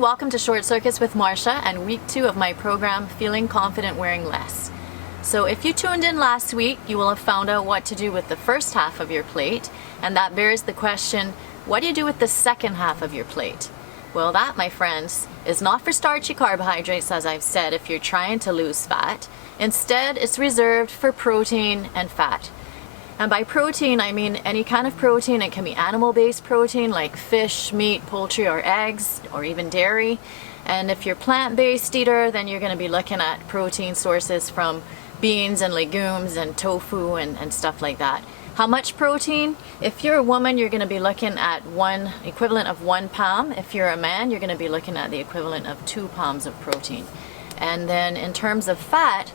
everyone, welcome to Short Circuits with Marsha and week 2 of my program, Feeling Confident Wearing Less. So if you tuned in last week, you will have found out what to do with the first half of your plate, and that bears the question, what do you do with the second half of your plate? Well, that, my friends, is not for starchy carbohydrates, as I've said, if you're trying to lose fat. Instead, it's reserved for protein and fat. And by protein, I mean any kind of protein. It can be animal-based protein like fish, meat, poultry, or eggs, or even dairy. And if you're plant-based eater, then you're going to be looking at protein sources from beans and legumes and tofu and stuff like that. How much protein? If you're a woman, you're going to be looking at one equivalent of 1 pound. If you're a man, you're going to be looking at the equivalent of 2 pounds of protein. And then in terms of fat,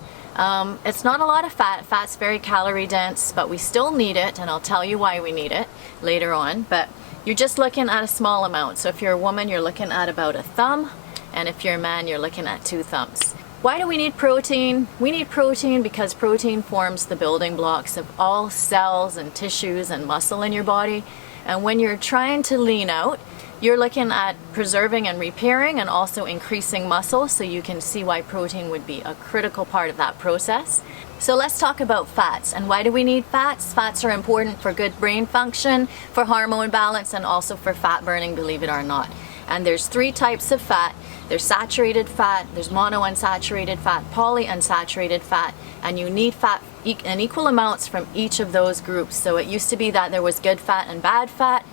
it's not a lot of fat. Fat's very calorie dense, but we still need it, and I'll tell you why we need it later on. But you're just looking at a small amount. So if you're a woman, you're looking at about a thumb, and if you're a man, you're looking at 2 thumbs. Why do we need protein? We need protein because protein forms the building blocks of all cells and tissues and muscle in your body. And when you're trying to lean out, you're looking at preserving and repairing and also increasing muscle, so you can see why protein would be a critical part of that process. So let's talk about fats. And why do we need fats? Fats are important for good brain function, for hormone balance, and also for fat burning, believe it or not. And there's 3 types of fat. There's saturated fat, there's monounsaturated fat, polyunsaturated fat, and you need fat in equal amounts from each of those groups. So it used to be that there was good fat and bad fat.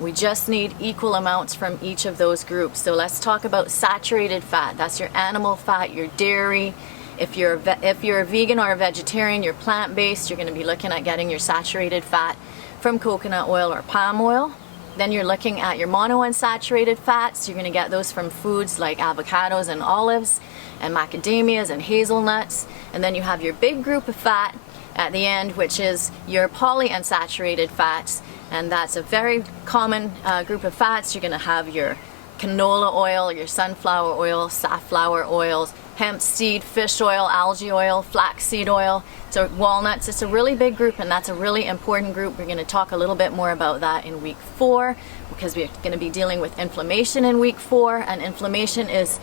We just need equal amounts from each of those groups. So let's talk about saturated fat. That's your animal fat, your dairy. If you're a vegan or a vegetarian, you're plant-based, you're going to be looking at getting your saturated fat from coconut oil or palm oil. Then you're looking at your monounsaturated fats. You're going to get those from foods like avocados and olives and macadamias and hazelnuts. And then you have your big group of fat at the end, which is your polyunsaturated fats. And that's a very common group of fats. You're going to have your canola oil, your sunflower oil, safflower oils, hemp seed, fish oil, algae oil, flaxseed oil, so walnuts. It's a really big group, and that's a really important group. We're going to talk a little bit more about that in week 4 because we're going to be dealing with inflammation in week 4, and inflammation is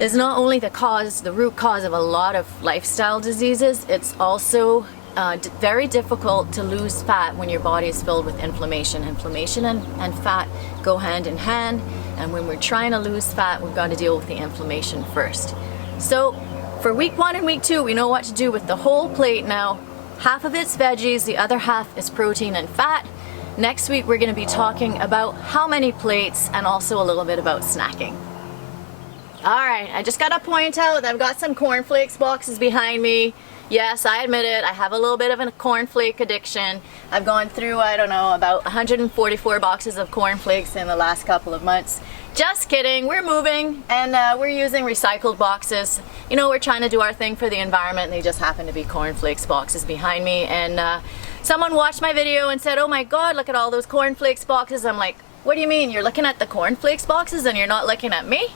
not only the root cause of a lot of lifestyle diseases, it's also very difficult to lose fat when your body is filled with inflammation. Inflammation and fat go hand in hand, and when we're trying to lose fat, we've got to deal with the inflammation first. So for week 1 and week 2, we know what to do with the whole plate now. Half of it's veggies, the other half is protein and fat. Next week we're going to be talking about how many plates and also a little bit about snacking. Alright, I just got to point out that I've got some cornflakes boxes behind me. Yes, I admit it, I have a little bit of a cornflake addiction. I've gone through, I don't know, about 144 boxes of cornflakes in the last couple of months. Just kidding, we're moving and we're using recycled boxes. You know, we're trying to do our thing for the environment, and they just happen to be cornflakes boxes behind me. And someone watched my video and said, oh my god, look at all those cornflakes boxes. I'm like, what do you mean? You're looking at the cornflakes boxes and you're not looking at me?